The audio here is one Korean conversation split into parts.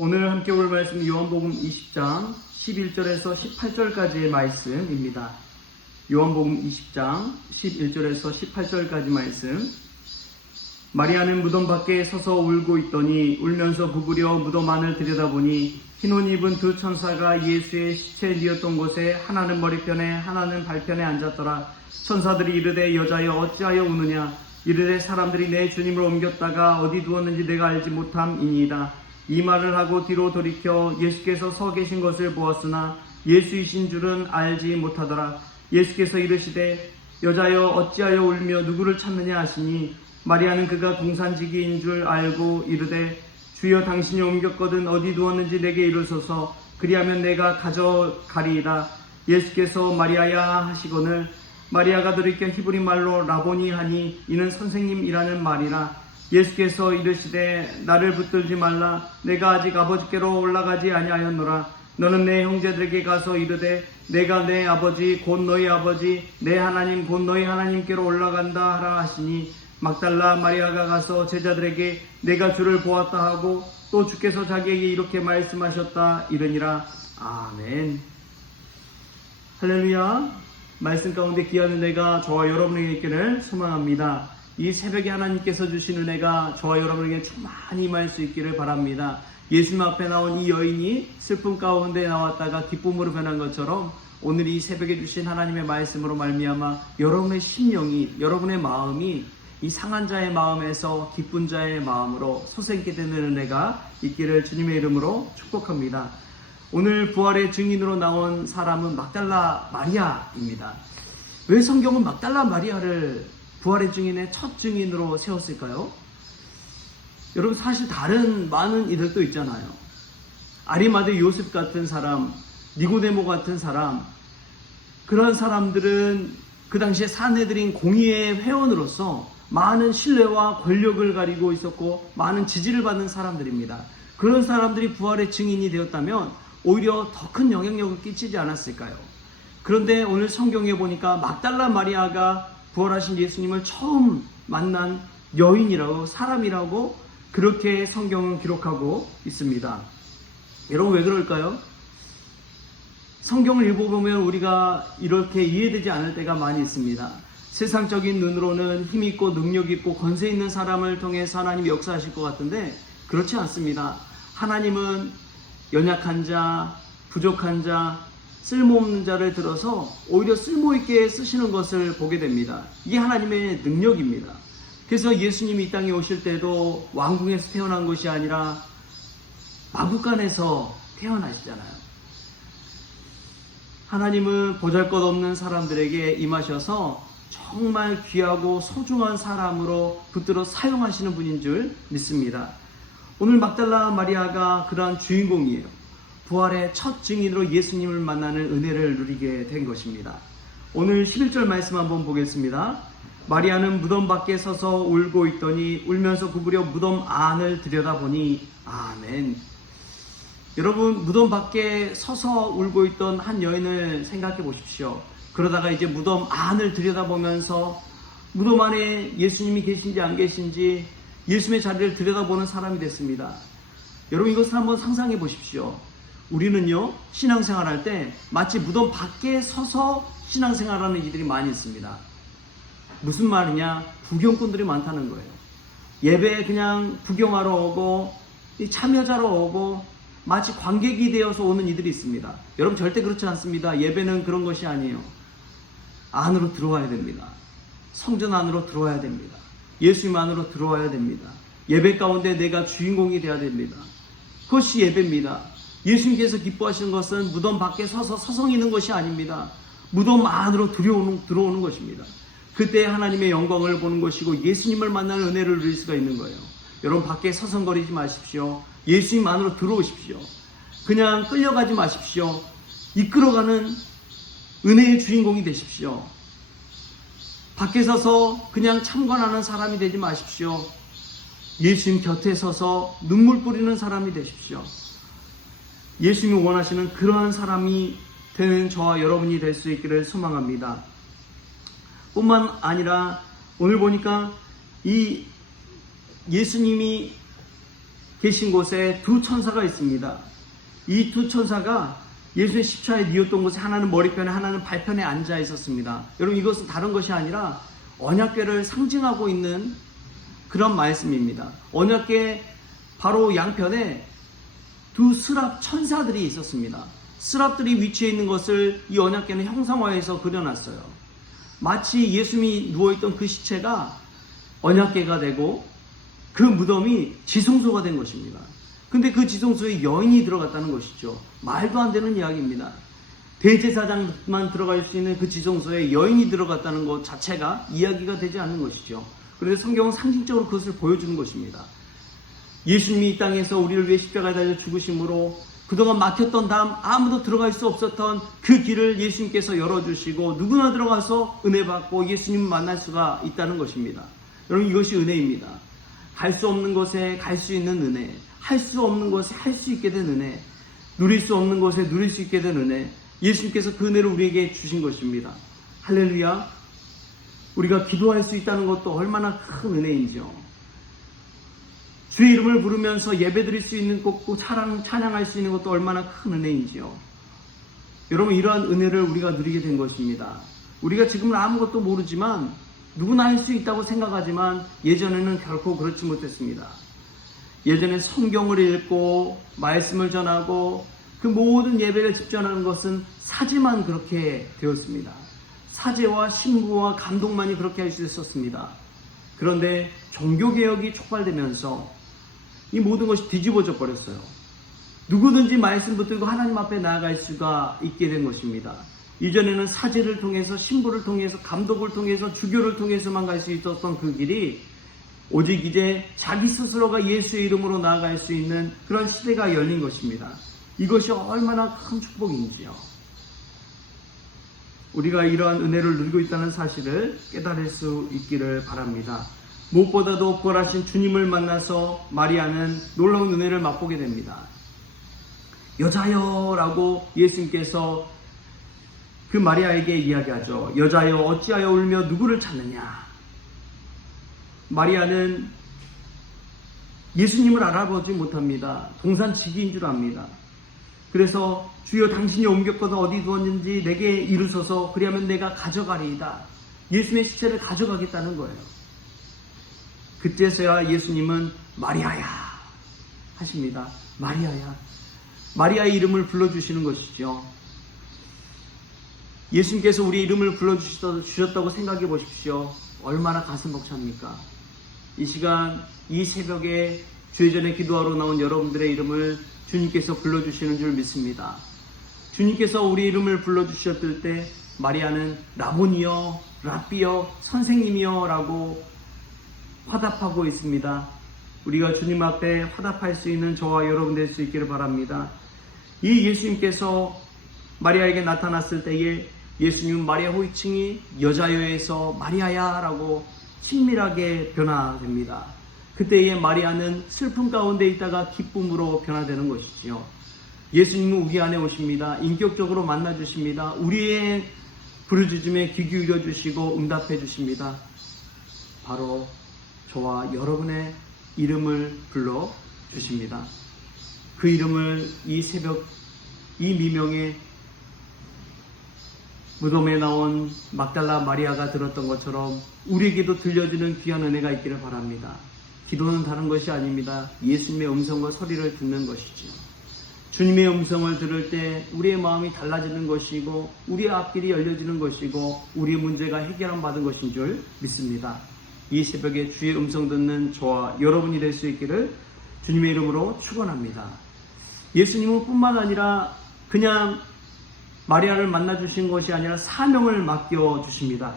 오늘 함께 볼 말씀 요한복음 20장 11절에서 18절까지의 말씀입니다. 요한복음 20장 11절에서 18절까지 말씀. 마리아는 무덤 밖에 서서 울고 있더니 울면서 부부려 무덤 안을 들여다보니 흰 옷 입은 두 천사가 예수의 시체 뉘었던 곳에 하나는 머리편에 하나는 발편에 앉았더라. 천사들이 이르되 여자여 어찌하여 우느냐. 이르되 사람들이 내 주님을 옮겼다가 어디 두었는지 내가 알지 못함이니이다. 이 말을 하고 뒤로 돌이켜 예수께서 서 계신 것을 보았으나 예수이신 줄은 알지 못하더라. 예수께서 이르시되 여자여 어찌하여 울며 누구를 찾느냐 하시니 마리아는 그가 동산지기인 줄 알고 이르되 주여 당신이 옮겼거든 어디 두었는지 내게 이르소서. 그리하면 내가 가져가리이다. 예수께서 마리아야 하시거늘 마리아가 돌이켜 히브리 말로 라보니 하니 이는 선생님이라는 말이라. 예수께서 이르시되 나를 붙들지 말라. 내가 아직 아버지께로 올라가지 아니하였노라. 너는 내 형제들에게 가서 이르되 내가 내 아버지 곧 너희 아버지 내 하나님 곧 너희 하나님께로 올라간다 하라 하시니 막달라 마리아가 가서 제자들에게 내가 주를 보았다 하고 또 주께서 자기에게 이렇게 말씀하셨다 이르니라. 아멘. 할렐루야. 말씀 가운데 귀한 은혜가 저와 여러분에게 있기를 소망합니다. 이 새벽에 하나님께서 주신 은혜가 저와 여러분에게 충만히 임할 수 있기를 바랍니다. 예수님 앞에 나온 이 여인이 슬픔 가운데 나왔다가 기쁨으로 변한 것처럼 오늘 이 새벽에 주신 하나님의 말씀으로 말미암아 여러분의 심령이, 여러분의 마음이 이 상한 자의 마음에서 기쁜 자의 마음으로 솟게 되는 은혜가 있기를 주님의 이름으로 축복합니다. 오늘 부활의 증인으로 나온 사람은 막달라 마리아입니다. 왜 성경은 막달라 마리아를 부활의 증인의 첫 증인으로 세웠을까요? 여러분 사실 다른 많은 이들도 있잖아요. 아리마대 요셉 같은 사람, 니고데모 같은 사람, 그런 사람들은 그 당시에 사내들인 공의의 회원으로서 많은 신뢰와 권력을 가지고 있었고 많은 지지를 받는 사람들입니다. 그런 사람들이 부활의 증인이 되었다면 오히려 더 큰 영향력을 끼치지 않았을까요? 그런데 오늘 성경에 보니까 막달라 마리아가 부활하신 예수님을 처음 만난 여인이라고, 사람이라고 그렇게 성경은 기록하고 있습니다. 여러분 왜 그럴까요? 성경을 읽어보면 우리가 이렇게 이해되지 않을 때가 많이 있습니다. 세상적인 눈으로는 힘있고 능력있고 권세 있는 사람을 통해서 하나님이 역사하실 것 같은데 그렇지 않습니다. 하나님은 연약한 자, 부족한 자, 쓸모없는 자를 들어서 오히려 쓸모있게 쓰시는 것을 보게 됩니다. 이게 하나님의 능력입니다. 그래서 예수님이 이 땅에 오실 때도 왕궁에서 태어난 것이 아니라 마구간에서 태어나시잖아요. 하나님은 보잘것없는 사람들에게 임하셔서 정말 귀하고 소중한 사람으로 붙들어 사용하시는 분인 줄 믿습니다. 오늘 막달라 마리아가 그러한 주인공이에요. 부활의 첫 증인으로 예수님을 만나는 은혜를 누리게 된 것입니다. 오늘 11절 말씀 한번 보겠습니다. 마리아는 무덤 밖에 서서 울고 있더니 울면서 구부려 무덤 안을 들여다보니 아멘. 여러분 무덤 밖에 서서 울고 있던 한 여인을 생각해 보십시오. 그러다가 이제 무덤 안을 들여다보면서 무덤 안에 예수님이 계신지 안 계신지 예수님의 자리를 들여다보는 사람이 됐습니다. 여러분 이것을 한번 상상해 보십시오. 우리는요 신앙생활할 때 마치 무덤 밖에 서서 신앙생활하는 이들이 많이 있습니다. 무슨 말이냐? 구경꾼들이 많다는 거예요. 예배에 그냥 구경하러 오고 참여자로 오고 마치 관객이 되어서 오는 이들이 있습니다. 여러분 절대 그렇지 않습니다. 예배는 그런 것이 아니에요. 안으로 들어와야 됩니다. 성전 안으로 들어와야 됩니다. 예수님 안으로 들어와야 됩니다. 예배 가운데 내가 주인공이 되어야 됩니다. 그것이 예배입니다. 예수님께서 기뻐하시는 것은 무덤 밖에 서서 서성이는 것이 아닙니다. 무덤 안으로 들어오는 것입니다. 그때 하나님의 영광을 보는 것이고 예수님을 만나는 은혜를 누릴 수가 있는 거예요. 여러분 밖에 서성거리지 마십시오. 예수님 안으로 들어오십시오. 그냥 끌려가지 마십시오. 이끌어가는 은혜의 주인공이 되십시오. 밖에 서서 그냥 참관하는 사람이 되지 마십시오. 예수님 곁에 서서 눈물 뿌리는 사람이 되십시오. 예수님이 원하시는 그러한 사람이 되는 저와 여러분이 될 수 있기를 소망합니다. 뿐만 아니라 오늘 보니까 이 예수님이 계신 곳에 두 천사가 있습니다. 이 두 천사가 예수의 십자가에 뉘었던 곳에 하나는 머리편에 하나는 발편에 앉아 있었습니다. 여러분, 이것은 다른 것이 아니라 언약궤를 상징하고 있는 그런 말씀입니다. 언약궤 바로 양편에 두 스랍 천사들이 있었습니다. 스랍들이 위치해 있는 것을 이 언약궤는 형상화해서 그려놨어요. 마치 예수님이 누워있던 그 시체가 언약궤가 되고 그 무덤이 지성소가 된 것입니다. 근데 그 지성소에 여인이 들어갔다는 것이죠. 말도 안 되는 이야기입니다. 대제사장만 들어갈 수 있는 그 지성소에 여인이 들어갔다는 것 자체가 이야기가 되지 않는 것이죠. 그런데 성경은 상징적으로 그것을 보여주는 것입니다. 예수님이 이 땅에서 우리를 위해 십자가에 달려 죽으심으로 그동안 막혔던 담, 아무도 들어갈 수 없었던 그 길을 예수님께서 열어주시고 누구나 들어가서 은혜 받고 예수님을 만날 수가 있다는 것입니다. 여러분, 이것이 은혜입니다. 갈 수 없는 곳에 갈 수 있는 은혜, 할 수 없는 곳에 할 수 있게 된 은혜, 누릴 수 없는 곳에 누릴 수 있게 된 은혜, 예수님께서 그 은혜를 우리에게 주신 것입니다. 할렐루야. 우리가 기도할 수 있다는 것도 얼마나 큰 은혜인지요. 주의 이름을 부르면서 예배드릴 수 있는 것도 찬양할 수 있는 것도 얼마나 큰 은혜인지요. 여러분, 이러한 은혜를 우리가 누리게 된 것입니다. 우리가 지금은 아무것도 모르지만 누구나 할 수 있다고 생각하지만 예전에는 결코 그렇지 못했습니다. 예전에 성경을 읽고 말씀을 전하고 그 모든 예배를 집전하는 것은 사제만 그렇게 되었습니다. 사제와 신부와 감독만이 그렇게 할 수 있었습니다. 그런데 종교개혁이 촉발되면서 이 모든 것이 뒤집어져 버렸어요. 누구든지 말씀 붙들고 하나님 앞에 나아갈 수가 있게 된 것입니다. 이전에는 사제를 통해서, 신부를 통해서, 감독을 통해서, 주교를 통해서만 갈 수 있었던 그 길이 오직 이제 자기 스스로가 예수의 이름으로 나아갈 수 있는 그런 시대가 열린 것입니다. 이것이 얼마나 큰 축복인지요. 우리가 이러한 은혜를 누리고 있다는 사실을 깨달을 수 있기를 바랍니다. 무엇보다도 부활하신 주님을 만나서 마리아는 놀라운 은혜를 맛보게 됩니다. 여자여 라고 예수님께서 그 마리아에게 이야기하죠. 여자여 어찌하여 울며 누구를 찾느냐. 마리아는 예수님을 알아보지 못합니다. 동산지기인 줄 압니다. 그래서 주여 당신이 옮겼거든 어디 두었는지 내게 이루소서, 그리하면 내가 가져가리이다. 예수님의 시체를 가져가겠다는 거예요. 그때서야 예수님은 마리아야 하십니다. 마리아야. 마리아의 이름을 불러주시는 것이죠. 예수님께서 우리 이름을 불러주셨다고 생각해 보십시오. 얼마나 가슴 벅찹니까? 이 시간, 이 새벽에 주의 전에 기도하러 나온 여러분들의 이름을 주님께서 불러주시는 줄 믿습니다. 주님께서 우리 이름을 불러주셨을 때 마리아는 라보니여, 랍비여, 선생님이여 라고 화답하고 있습니다. 우리가 주님 앞에 화답할 수 있는 저와 여러분 될 수 있기를 바랍니다. 이 예수님께서 마리아에게 나타났을 때에 예수님은 마리아 호칭이 여자여에서 마리아야 라고 친밀하게 변화됩니다. 그때에 마리아는 슬픔 가운데 있다가 기쁨으로 변화되는 것이지요. 예수님은 우리 안에 오십니다. 인격적으로 만나주십니다. 우리의 부르짖음에 귀 기울여 주시고 응답해 주십니다. 바로 저와 여러분의 이름을 불러 주십니다. 그 이름을 이 새벽, 이 미명에 무덤에 나온 막달라 마리아가 들었던 것처럼 우리에게도 들려주는 귀한 은혜가 있기를 바랍니다. 기도는 다른 것이 아닙니다. 예수님의 음성과 소리를 듣는 것이지요. 주님의 음성을 들을 때 우리의 마음이 달라지는 것이고 우리의 앞길이 열려지는 것이고 우리의 문제가 해결함 받은 것인 줄 믿습니다. 이 새벽에 주의 음성 듣는 저와 여러분이 될 수 있기를 주님의 이름으로 축원합니다. 예수님은 뿐만 아니라 그냥 마리아를 만나주신 것이 아니라 사명을 맡겨주십니다.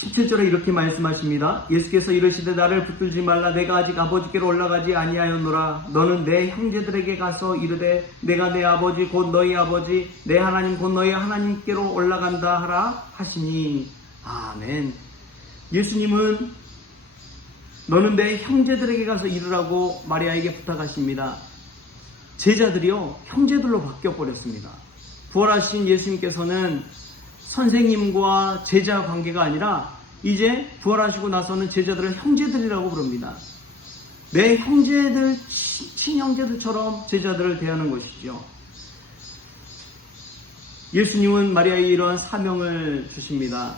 17절에 이렇게 말씀하십니다. 예수께서 이르시되 나를 붙들지 말라. 내가 아직 아버지께로 올라가지 아니하였노라. 너는 내 형제들에게 가서 이르되 내가 내 아버지 곧 너희 아버지 내 하나님 곧 너희 하나님께로 올라간다 하라 하시니. 아멘. 예수님은 너는 내 형제들에게 가서 이르라고 마리아에게 부탁하십니다. 제자들이요 형제들로 바뀌어버렸습니다. 부활하신 예수님께서는 선생님과 제자 관계가 아니라 이제 부활하시고 나서는 제자들을 형제들이라고 부릅니다. 내 형제들, 친형제들처럼 제자들을 대하는 것이죠. 예수님은 마리아에게 이러한 사명을 주십니다.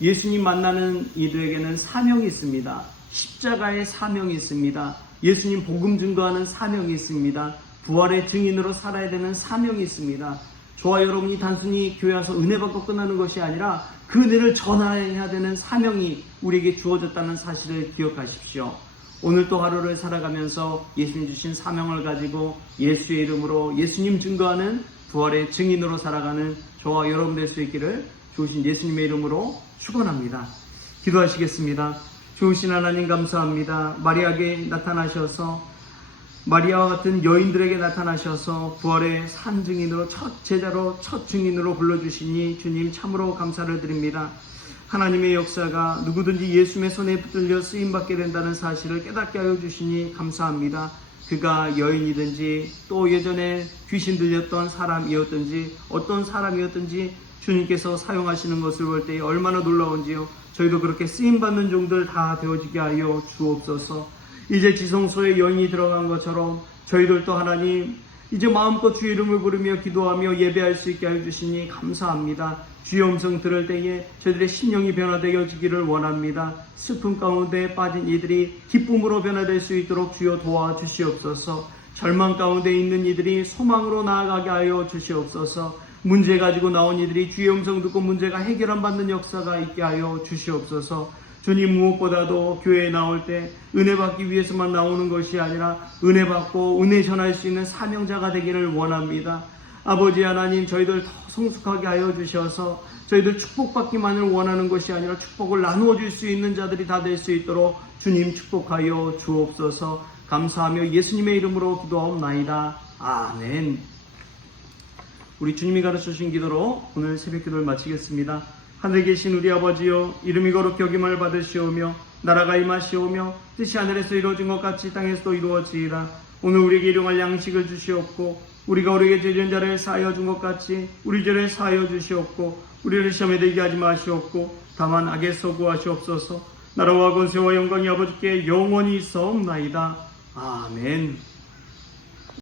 예수님 만나는 이들에게는 사명이 있습니다. 십자가의 사명이 있습니다. 예수님 복음 증거하는 사명이 있습니다. 부활의 증인으로 살아야 되는 사명이 있습니다. 저와 여러분이 단순히 교회 와서 은혜 받고 끝나는 것이 아니라 그 은혜를 전해야 되는 사명이 우리에게 주어졌다는 사실을 기억하십시오. 오늘 또 하루를 살아가면서 예수님 주신 사명을 가지고 예수의 이름으로 예수님 증거하는 부활의 증인으로 살아가는 저와 여러분 될 수 있기를 좋으신 예수님의 이름으로 축원합니다. 기도하시겠습니다. 좋으신 하나님 감사합니다. 마리아에게 나타나셔서 마리아와 같은 여인들에게 나타나셔서 부활의 산 증인으로 첫 제자로 첫 증인으로 불러주시니 주님 참으로 감사를 드립니다. 하나님의 역사가 누구든지 예수님의 손에 붙들려 쓰임받게 된다는 사실을 깨닫게 하여 주시니 감사합니다. 그가 여인이든지 또 예전에 귀신 들렸던 사람이었든지 어떤 사람이었든지 주님께서 사용하시는 것을 볼 때 얼마나 놀라운지요. 저희도 그렇게 쓰임받는 종들 다 되어지게 하여 주옵소서. 이제 지성소에 여인이 들어간 것처럼 저희들도 하나님 이제 마음껏 주의 이름을 부르며 기도하며 예배할 수 있게 하여 주시니 감사합니다. 주의 음성 들을 때에 저희들의 심령이 변화되어지기를 원합니다. 슬픔 가운데 빠진 이들이 기쁨으로 변화될 수 있도록 주여 도와주시옵소서. 절망 가운데 있는 이들이 소망으로 나아가게 하여 주시옵소서. 문제 가지고 나온 이들이 주의 음성 듣고 문제가 해결 안 받는 역사가 있게 하여 주시옵소서. 주님, 무엇보다도 교회에 나올 때 은혜 받기 위해서만 나오는 것이 아니라 은혜 받고 은혜 전할 수 있는 사명자가 되기를 원합니다. 아버지 하나님, 저희들 더 성숙하게 하여 주셔서 저희들 축복받기만을 원하는 것이 아니라 축복을 나누어 줄 수 있는 자들이 다 될 수 있도록 주님 축복하여 주옵소서. 감사하며 예수님의 이름으로 기도하옵나이다. 아멘. 우리 주님이 가르쳐 주신 기도로 오늘 새벽 기도를 마치겠습니다. 하늘에 계신 우리 아버지여, 이름이 거룩히 여김을 받으시오며 나라가 임하시오며 뜻이 하늘에서 이루어진 것 같이 땅에서도 이루어지이다. 오늘 우리에게 일용할 양식을 주시옵고 우리가 우리에게 죄진 자를 사하여 준 것 같이 우리 죄를 사하여 주시옵고 우리를 시험에 들게 하지 마시옵고 다만 악에서 구하시옵소서. 나라와 권세와 영광이 아버지께 영원히 있사옵나이다. 아멘.